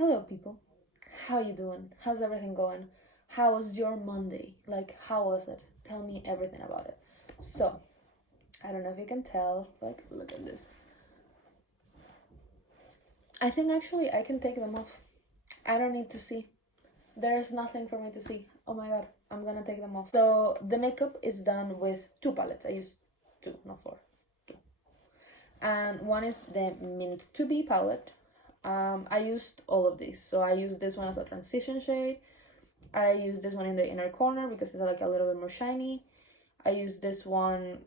Hello, people. How you doing? How's everything going? How was your Monday? Like, how was it? Tell me everything about it. So, I don't know if you can tell. Like, look at this. I think actually I can take them off. I don't need to see. There's nothing for me to see. Oh my god, I'm gonna take them off. So, the makeup is done with 2 palettes. I used 2, not 4. 2. And one is the Mint to Be palette. I used all of these. So I used this one as a transition shade. I used this one in the inner corner because it's like a little bit more shiny. I used this one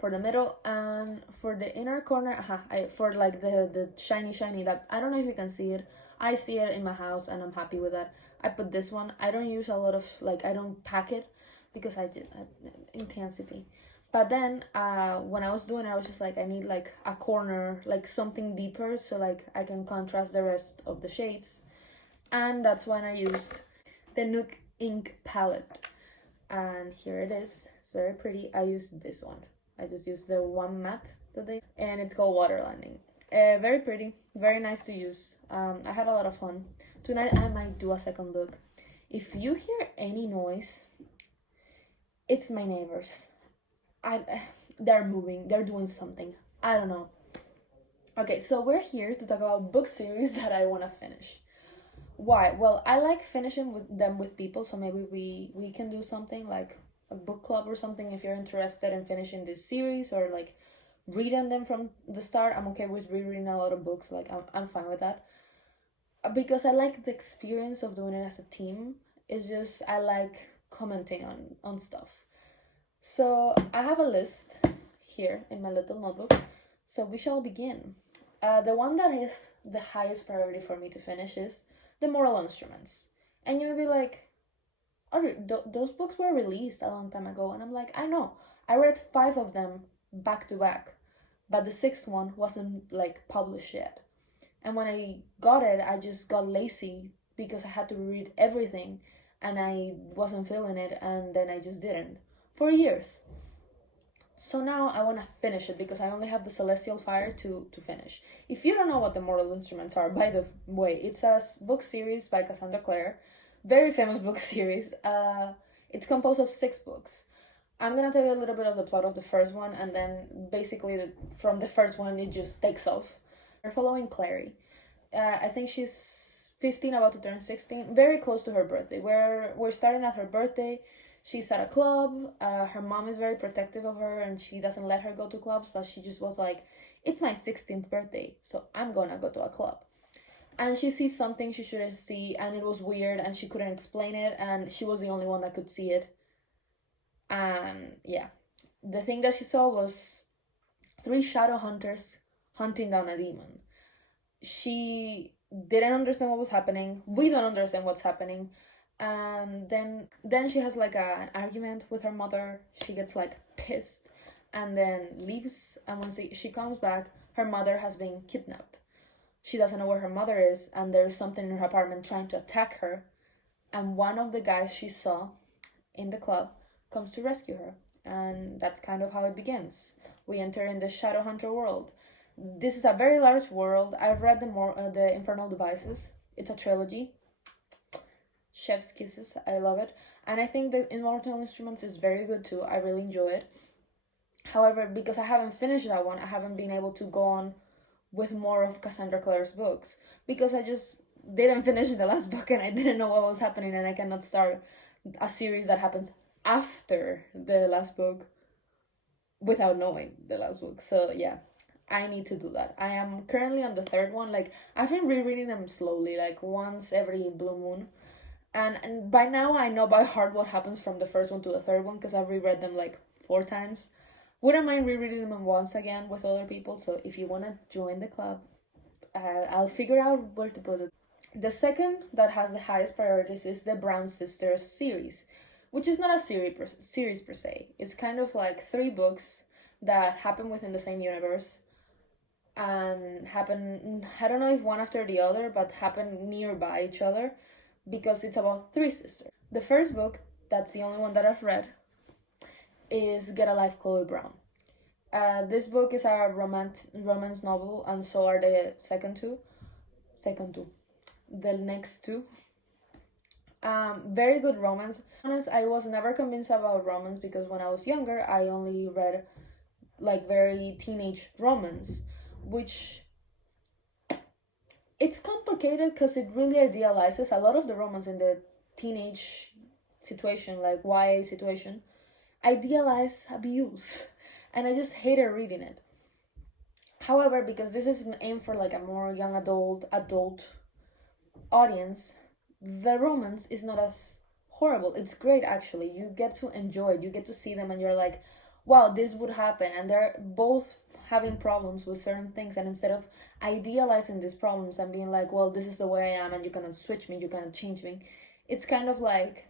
for the middle, and for the inner corner, for like the shiny that I don't know if you can see it. I see it in my house and I'm happy with that. I put this one. I don't use a lot of, like, I don't pack it because I did intensity. But then when I was doing it, I was just like, I need like a corner, like something deeper, so like I can contrast the rest of the shades. And that's when I used the Nook ink palette. And here it is. It's very pretty. I used this one. I just used the one matte today, and it's called Waterlining. Very pretty, very nice to use. I had a lot of fun. Tonight I might do a second look. If you hear any noise, it's my neighbors. They're moving, they're doing something. I don't know. Okay, so we're here to talk about book series that I want to finish. Why? Well, I like finishing with people, so maybe we can do something like a book club or something if you're interested in finishing this series, or like reading them from the start. I'm okay with rereading a lot of books, like I'm fine with that. Because I like the experience of doing it as a team. It's just I like commenting on stuff. So I have a list here in my little notebook. So we shall begin. The one that is the highest priority for me to finish is The Moral Instruments. And you'll be like, oh, those books were released a long time ago. And I'm like, I know. I read 5 of them back to back. But the 6th one wasn't like published yet. And when I got it, I just got lazy because I had to read everything. And I wasn't feeling it. And then I just didn't. For years. So now I want to finish it because I only have the Celestial Fire to finish. If you don't know what the Mortal Instruments are, by the way, it's a book series by Cassandra Clare. Very famous book series. It's composed of 6 books. I'm going to tell you a little bit of the plot of the first one, and then basically from the first one it just takes off. We're following Clary. I think she's 15, about to turn 16, very close to her birthday. We're starting at her birthday. She's at a club. Her mom is very protective of her and she doesn't let her go to clubs, but she just was like, it's my 16th birthday, so I'm gonna go to a club. And she sees something she shouldn't see, and it was weird and she couldn't explain it, and she was the only one that could see it. And yeah, the thing that she saw was 3 shadow hunters hunting down a demon. She didn't understand what was happening. We don't understand what's happening. And then she has like an argument with her mother. She gets like pissed and then leaves, and when she comes back, her mother has been kidnapped. She doesn't know where her mother is, and there's something in her apartment trying to attack her, and one of the guys she saw in the club comes to rescue her. And that's kind of how it begins. We enter in the Shadowhunter world. This is a very large world. I've read the Infernal Devices. It's a trilogy. Chef's kisses. I love it. And I think the Immortal Instruments is very good too. I really enjoy it. However, because I haven't finished that one, I haven't been able to go on with more of Cassandra Clare's books. Because I just didn't finish the last book and I didn't know what was happening, and I cannot start a series that happens after the last book without knowing the last book. So yeah, I need to do that. I am currently on the 3rd one. Like, I've been rereading them slowly, like once every blue moon. And by now I know by heart what happens from the 1st one to the 3rd one because I've reread them like 4 times. Wouldn't mind rereading them once again with other people. So if you want to join the club, I'll figure out where to put it. The second that has the highest priorities is the Brown Sisters series, which is not a series per se. It's kind of like 3 books that happen within the same universe and happen, I don't know if one after the other, but happen nearby each other, because it's about 3 sisters. The first book, that's the only one that I've read, is Get a Life, Chloe Brown. This book is a romance novel, and so are the second two. the next two. Very good romance. Honest, I was never convinced about romance because when I was younger, I only read like very teenage romance, which it's complicated because it really idealizes a lot of the romance in the teenage situation, like YA situation, idealize abuse, and I just hated reading it. However, because this is aimed for like a more young adult audience, the romance is not as horrible. It's great actually. You get to enjoy it. You get to see them and you're like, wow, this would happen. And they're both having problems with certain things, and instead of idealizing these problems and being like, well, this is the way I am and you cannot switch me, you cannot change me, it's kind of like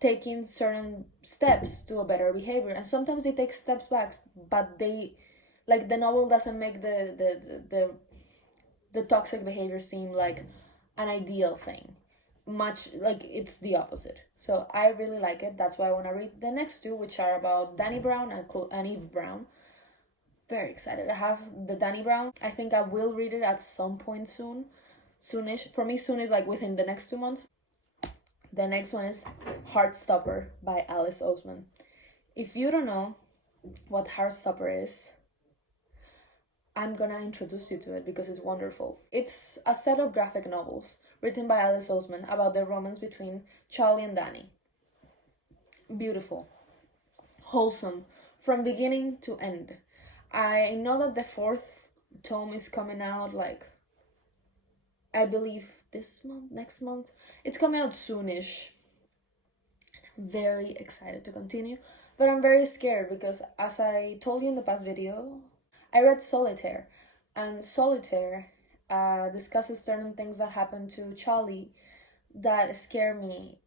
taking certain steps to a better behavior. And sometimes they take steps back, but they, like, the novel doesn't make the toxic behavior seem like an ideal thing. Much like it's the opposite. So I really like it. That's why I want to read the next two, which are about Danny Brown and Eve Brown. Very excited. I have the Danny Brown. I think I will read it at some point soonish. For me, soon is like within the next 2 months. The next one is Heartstopper by Alice Osman. If you don't know what Heartstopper is, I'm gonna introduce you to it because it's wonderful. It's a set of graphic novels written by Alice Osman about the romance between Charlie and Danny. Beautiful, wholesome, from beginning to end. I know that the 4th tome is coming out, like, I believe this month, next month. It's coming out soonish. I'm very excited to continue, but I'm very scared because, as I told you in the past video, I read Solitaire, and Solitaire discusses certain things that happen to Charlie that scare me.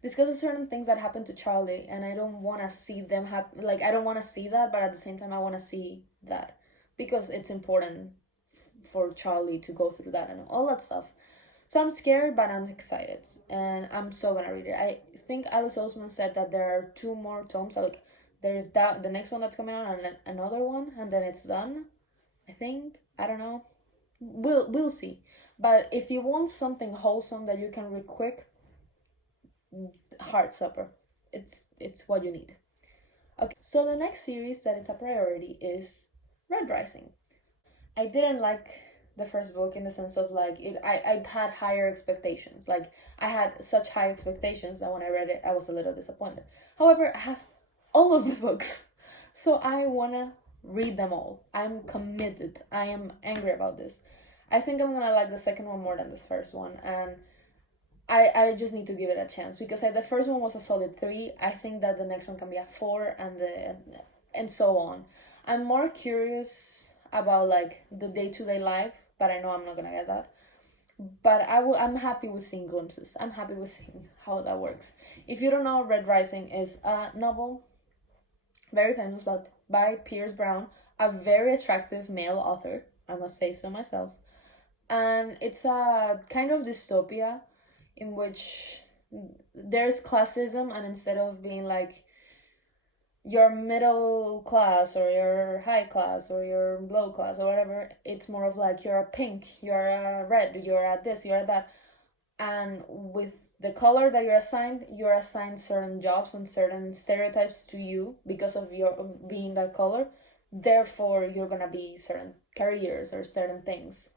Discusses certain things that happen to Charlie, and I don't want to see them happen. Like, I don't want to see that, but at the same time, I want to see that because it's important for Charlie to go through that and all that stuff. So I'm scared, but I'm excited, and I'm so gonna read it. I think Alice Osman said that there are 2 more tomes. So, like, there's that, the next one that's coming out, and then another one, and then it's done. I think. I don't know. We'll see. But if you want something wholesome that you can read quick, Heartstopper. It's what you need. Okay. So the next series that is a priority is Red Rising. I didn't like the first book in the sense of like I had higher expectations. Like, I had such high expectations that when I read it, I was a little disappointed. However, I have all of the books, so I wanna read them all. I'm committed. I am angry about this. I think I'm gonna like the second one more than the first one, and I just need to give it a chance because the first one was a solid 3. I think that the next one can be a 4, and so on. I'm more curious about like the day-to-day life, but I know I'm not gonna get that. But I'm happy with seeing glimpses. I'm happy with seeing how that works. If you don't know, Red Rising is a novel, very famous, but by Pierce Brown, a very attractive male author, I must say so myself. And it's a kind of dystopia in which there's classism, and instead of being like you're middle class or you're high class or you're low class or whatever, it's more of like you're a pink, you're a red, you're a this, you're a that. And with the color that you're assigned certain jobs and certain stereotypes to you because of your being that color. Therefore, you're gonna be certain careers or certain things.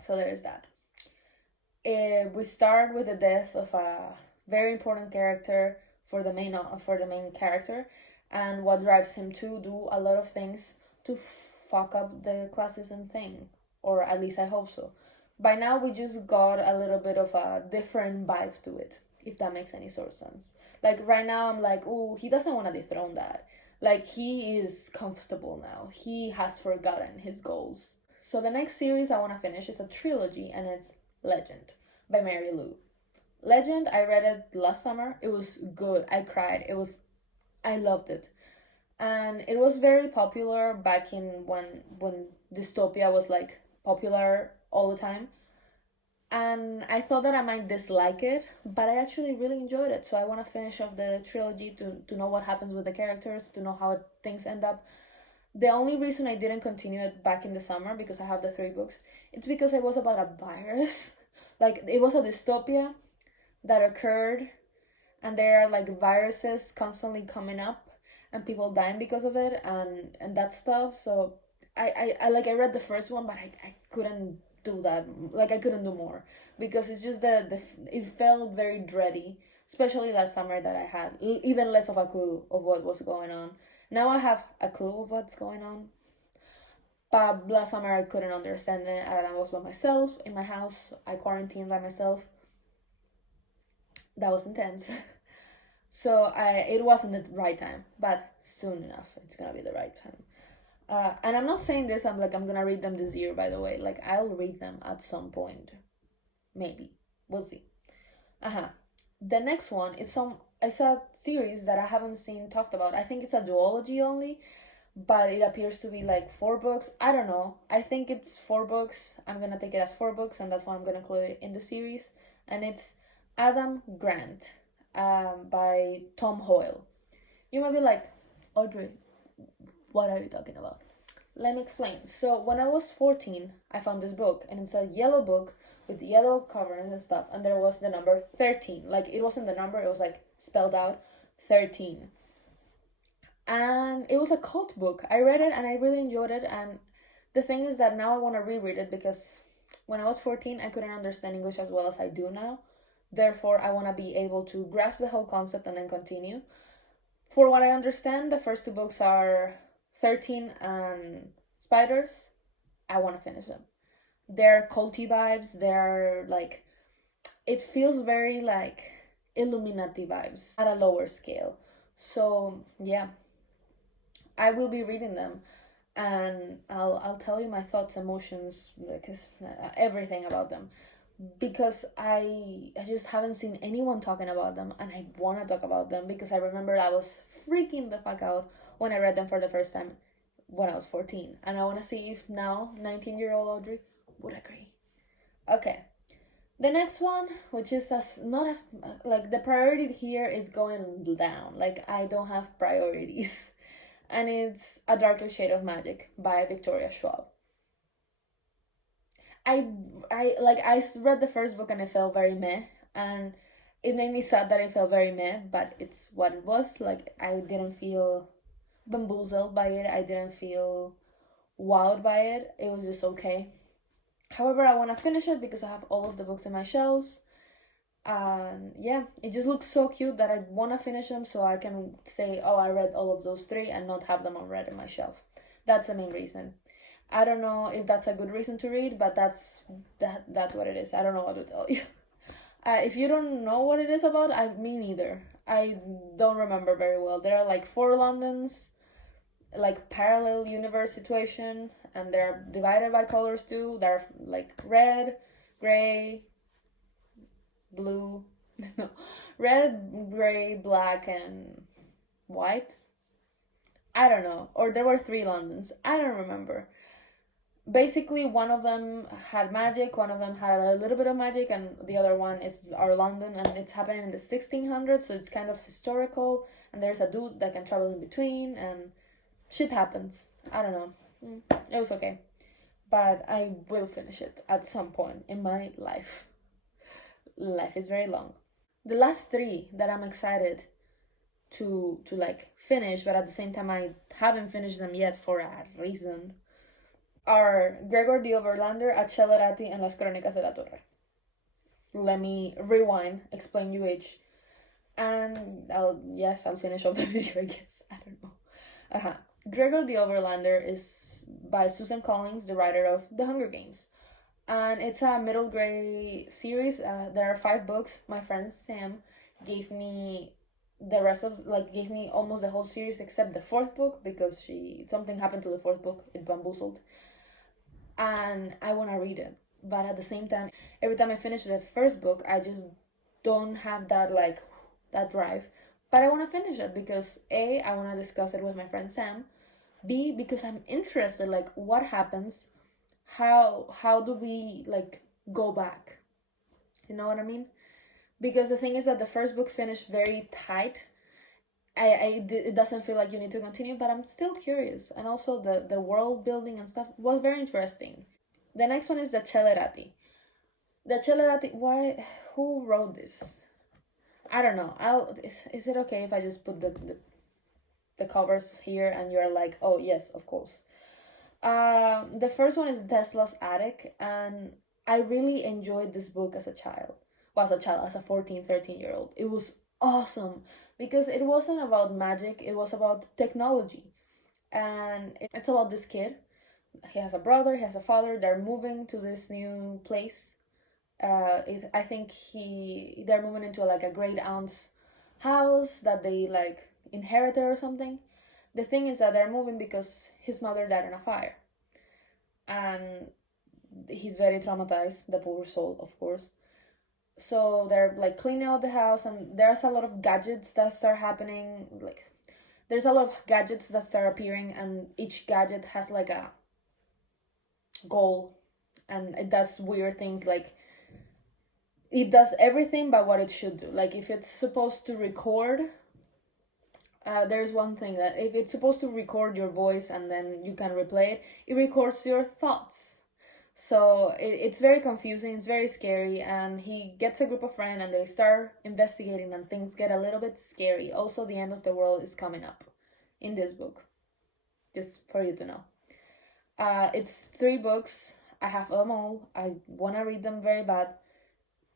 So there is that. We start with the death of a very important character for the main character, and what drives him to do a lot of things to fuck up the classism thing, or at least I hope so. By now we just got a little bit of a different vibe to it, if that makes any sort of sense. Like, right now I'm like, oh, he doesn't want to dethrone that. Like, he is comfortable now. He has forgotten his goals. So the next series I want to finish is a trilogy, and it's Legend by Mary Lou. Legend, I read it last summer. It was good. I cried. I loved it. And it was very popular back in when dystopia was like popular all the time. And I thought that I might dislike it, but I actually really enjoyed it. So I want to finish off the trilogy to know what happens with the characters, to know how things end up. The only reason I didn't continue it back in the summer, because I have the 3 books, it's because it was about a virus. Like, it was a dystopia that occurred, and there are like viruses constantly coming up and people dying because of it, and that stuff. So I read the first one, but I couldn't do that. Like, I couldn't do more, because it's just the it felt very dready, especially last summer, that I had even less of a clue of what was going on. Now I have a clue of what's going on, but last summer I couldn't understand it, and I was by myself in my house. I quarantined by myself. That was intense. So it wasn't the right time, but soon enough it's gonna be the right time. And I'm not saying this, I'm gonna read them this year, by the way. Like, I'll read them at some point. Maybe. We'll see. The next one is it's a series that I haven't seen talked about. I think it's a duology only, but it appears to be like 4 books. I don't know. I think it's 4 books. I'm gonna take it as 4 books, and that's why I'm gonna include it in the series. And it's Adam Grant, by Tom Hoyle. You might be like, Audrey, what are you talking about? Let me explain. So when I was 14, I found this book, and it's a yellow book with yellow covers and stuff, and there was the number 13. Like, it wasn't the number, it was like spelled out 13. And it was a cult book. I read it and I really enjoyed it, and the thing is that now I want to reread it, because when I was 14, I couldn't understand English as well as I do now. Therefore, I want to be able to grasp the whole concept and then continue. For what I understand, the first 2 books are 13 and Spiders. I want to finish them. They're culty vibes. They're like, it feels very like Illuminati vibes at a lower scale. So yeah, I will be reading them, and I'll tell you my thoughts, emotions, because everything about them, because I just haven't seen anyone talking about them, and I want to talk about them, because I remember I was freaking the fuck out when I read them for the first time when I was 14, and I want to see if now 19-year-old Audrey would agree. Okay, the next one, which is not as like, the priority here is going down. Like, I don't have priorities, and it's A Darker Shade of Magic by Victoria Schwab. I read the first book and it felt very meh, and it made me sad that it felt very meh, but it's what it was. Like, I didn't feel bamboozled by it. I didn't feel wowed by it. It was just okay. However, I want to finish it because I have all of the books in my shelves. And yeah, it just looks so cute that I want to finish them, so I can say, oh, I read all of those 3, and not have them unread in my shelf. That's the main reason. I don't know if that's a good reason to read, but that's what it is. I don't know what to tell you. If you don't know what it is about, me neither. I don't remember very well. There are like 4 Londons, like parallel universe situation, and they're divided by colors too. They're like red, gray, blue, no, red, gray, black, and white. I don't know. Or there were 3 Londons. I don't remember. Basically, one of them had magic, one of them had a little bit of magic, and the other one is our London, and it's happening in the 1600s, so it's kind of historical, and there's a dude that can travel in between, and shit happens. I don't know. It was okay. But I will finish it at some point in my life. Life is very long. The last 3 that I'm excited to like finish, but at the same time I haven't finished them yet for a reason, are Gregor the Overlander, Accelerati, and Las Crónicas de la Torre. Let me rewind, explain you each, and I'll finish off the video, I guess. I don't know. Gregor the Overlander is by Susan Collins, the writer of The Hunger Games. And it's a middle grade series. There are 5 books. My friend Sam gave me gave me almost the whole series except the 4th book, because something happened to the 4th book. It bamboozled. And I want to read it. But at the same time, every time I finish the first book, I just don't have that drive. But I want to finish it because A, I want to discuss it with my friend Sam. B, because I'm interested, like, what happens? How do we, like, go back? You know what I mean? Because the thing is that the first book finished very tight, it doesn't feel like you need to continue, but I'm still curious. And also the world building and stuff was very interesting. The next one is the Celerati. The Celerati, why, who wrote this? I don't know. Is it okay if I just put the covers here and you're like, oh yes, of course. The first one is Tesla's Attic, and I really enjoyed this book as a child. Well, as a 14, 13-year-old. It was awesome because it wasn't about magic, it was about technology. And it's about this kid. He has a brother, he has a father, they're moving to this new place. I think they're moving into like a great aunt's house that they like inherited or something. The thing is that they're moving because his mother died in a fire, and he's very traumatized, the poor soul, of course. So they're like cleaning out the house, and there's a lot of gadgets that start happening. Like, there's a lot of gadgets that start appearing, and each gadget has like a goal, and it does weird things. Like, it does everything but what it should do. Like, if it's supposed to record, there's one thing that if it's supposed to record your voice and then you can replay it, it records your thoughts. So it's very confusing, it's very scary, and he gets a group of friends and they start investigating and things get a little bit scary. Also, the end of the world is coming up in this book, just for you to know. It's 3 books. I have them all. I want to read them very bad.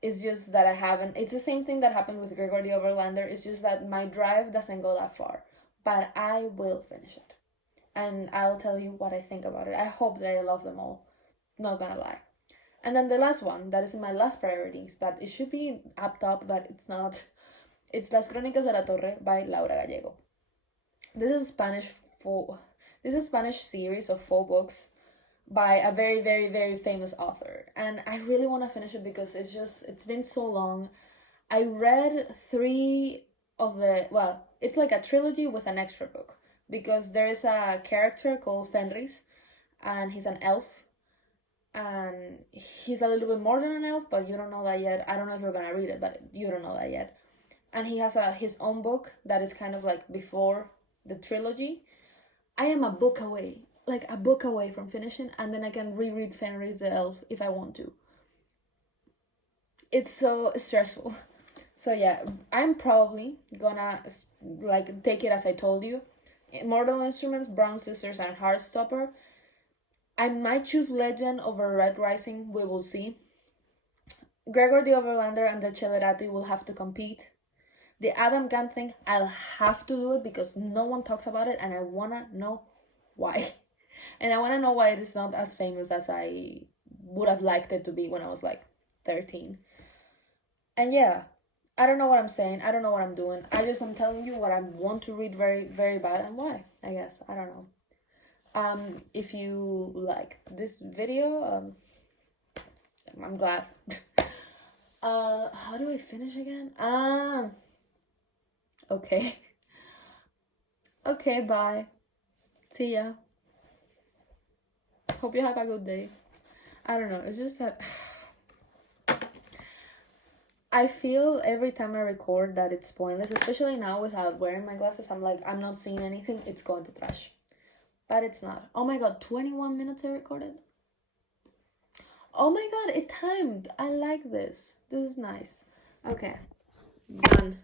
It's just that I haven't. It's the same thing that happened with Gregor the Overlander. It's just that my drive doesn't go that far. But I will finish it. And I'll tell you what I think about it. I hope that I love them all. Not gonna lie. And then the last one, that is in my last priorities, but it should be up top, but it's not. It's Las Crónicas de la Torre by Laura Gallego. This is a Spanish series of 4 books by a very, very, very famous author. And I really want to finish it because it's been so long. I read 3 of it's like a trilogy with an extra book, because there is a character called Fenris, and he's an elf. And he's a little bit more than an elf, but you don't know that yet. I don't know if you're gonna read it, but you don't know that yet. And he has his own book that is kind of like before the trilogy. I am a book away from finishing, and then I can reread Fenris the Elf if I want to. It's so stressful. So yeah, I'm probably gonna like take it as I told you. Mortal Instruments, Brown Sisters, and Heartstopper. I might choose Legend over Red Rising, we will see. Gregor the Overlander and the Celerati will have to compete. The Adam Gunn thing, I'll have to do it because no one talks about it, and I wanna know why. And I wanna know why it is not as famous as I would have liked it to be when I was like 13. And yeah, I don't know what I'm saying, I don't know what I'm doing. I'm telling you what I want to read very, very bad, and why, I guess. I don't know. If you like this video, I'm glad. How do I finish again? Okay. Okay, bye. See ya. Hope you have a good day. I don't know, it's just that I feel every time I record that it's pointless, especially now without wearing my glasses. I'm like, I'm not seeing anything, it's going to trash. But it's not. Oh my god, 21 minutes I recorded. Oh my god, it timed. I like this. This is nice. Okay, done.